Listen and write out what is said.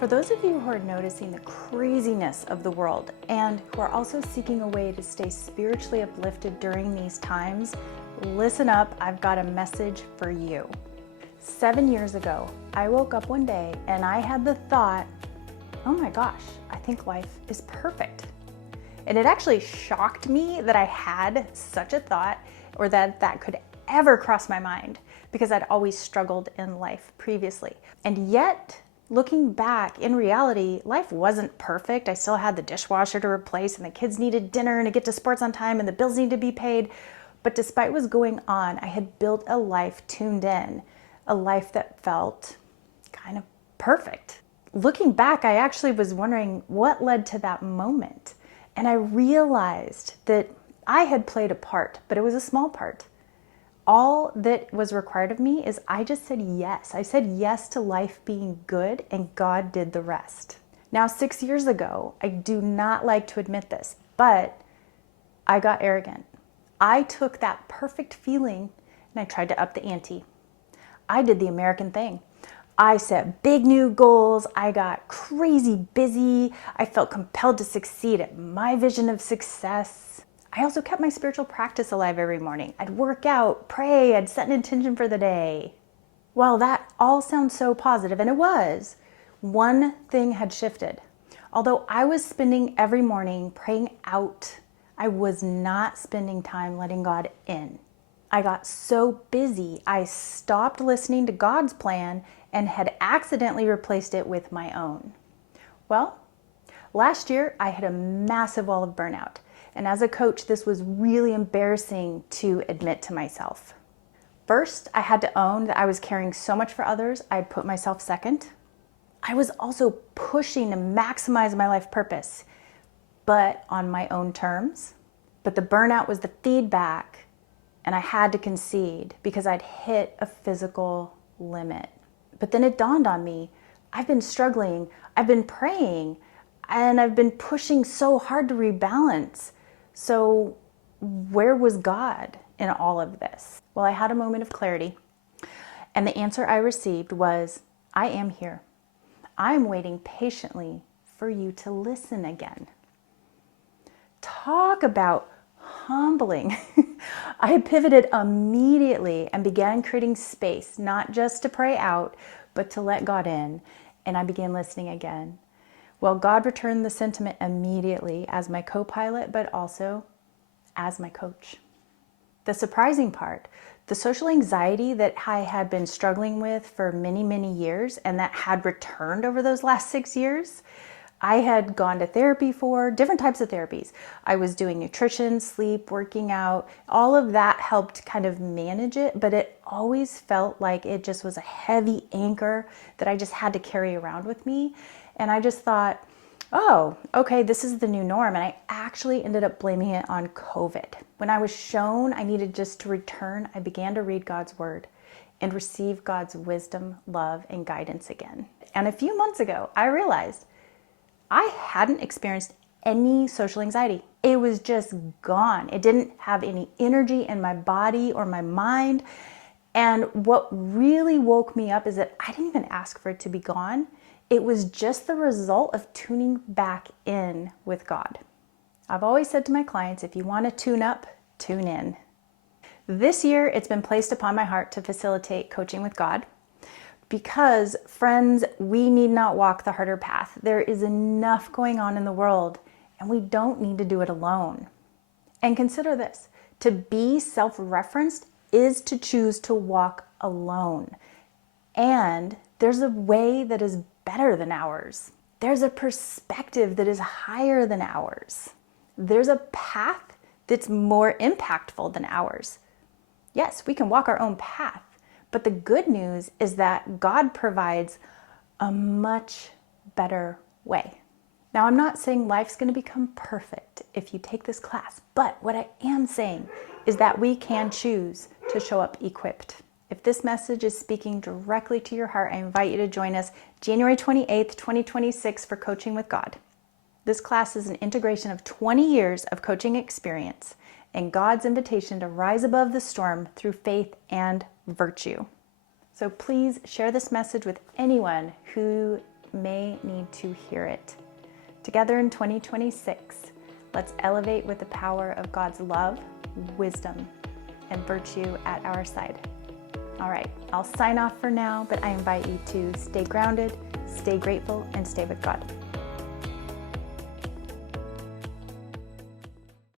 For those of you who are noticing the craziness of the world and who are also seeking a way to stay spiritually uplifted during these times, listen up, I've got a message for you. 7 years ago, I woke up one day and I had the thought, oh my gosh, I think life is perfect. And it actually shocked me that I had such a thought, or that could ever cross my mind, because I'd always struggled in life previously. And yet, looking back, in reality, life wasn't perfect. I still had the dishwasher to replace, and the kids needed dinner and to get to sports on time, and the bills needed to be paid. But despite what was going on, I had built a life tuned in, a life that felt kind of perfect. Looking back, I actually was wondering what led to that moment. And I realized that I had played a part, but it was a small part. All that was required of me is I just said yes. I said yes to life being good, and God did the rest. Now, 6 years ago, I do not like to admit this, but I got arrogant. I took that perfect feeling and I tried to up the ante. I did the American thing. I set big new goals. I got crazy busy. I felt compelled to succeed at my vision of success. I also kept my spiritual practice alive every morning. I'd work out, pray, I'd set an intention for the day. While that all sounds so positive, and it was, one thing had shifted. Although I was spending every morning praying out, I was not spending time letting God in. I got so busy, I stopped listening to God's plan and had accidentally replaced it with my own. Well, last year I had a massive wall of burnout. And as a coach, this was really embarrassing to admit to myself. First, I had to own that I was caring so much for others, I'd put myself second. I was also pushing to maximize my life purpose, but on my own terms. But the burnout was the feedback, and I had to concede because I'd hit a physical limit. But then it dawned on me, I've been struggling, I've been praying, and I've been pushing so hard to rebalance. So where was God in all of this? Well, I had a moment of clarity, and the answer I received was, I am here. I'm waiting patiently for you to listen again. Talk about humbling. I pivoted immediately and began creating space, not just to pray out, but to let God in, and I began listening again. Well, God returned the sentiment immediately as my co-pilot, but also as my coach. The surprising part, the social anxiety that I had been struggling with for many, many years, and that had returned over those last 6 years, I had gone to therapy for different types of therapies. I was doing nutrition, sleep, working out. All of that helped kind of manage it, but it always felt like it just was a heavy anchor that I just had to carry around with me. And I just thought, oh, okay, this is the new norm. And I actually ended up blaming it on COVID. When I was shown I needed just to return, I began to read God's word and receive God's wisdom, love, and guidance again. And a few months ago, I realized I hadn't experienced any social anxiety. It was just gone. It didn't have any energy in my body or my mind. And what really woke me up is that I didn't even ask for it to be gone. It was just the result of tuning back in with God. I've always said to my clients, if you want to tune up, tune in. This year, it's been placed upon my heart to facilitate coaching with God. Because, friends, we need not walk the harder path. There is enough going on in the world, and we don't need to do it alone. And consider this, to be self-referenced is to choose to walk alone. And there's a way that is better than ours. There's a perspective that is higher than ours. There's a path that's more impactful than ours. Yes, we can walk our own path. But the good news is that God provides a much better way. Now, I'm not saying life's going to become perfect if you take this class, but what I am saying is that we can choose to show up equipped. If this message is speaking directly to your heart, I invite you to join us January 28th, 2026 for Coaching with God. This class is an integration of 20 years of coaching experience and God's invitation to rise above the storm through faith and virtue. So please share this message with anyone who may need to hear it. Together in 2026, let's elevate with the power of God's love, wisdom, and virtue at our side. All right, I'll sign off for now, but I invite you to stay grounded, stay grateful, and stay with God.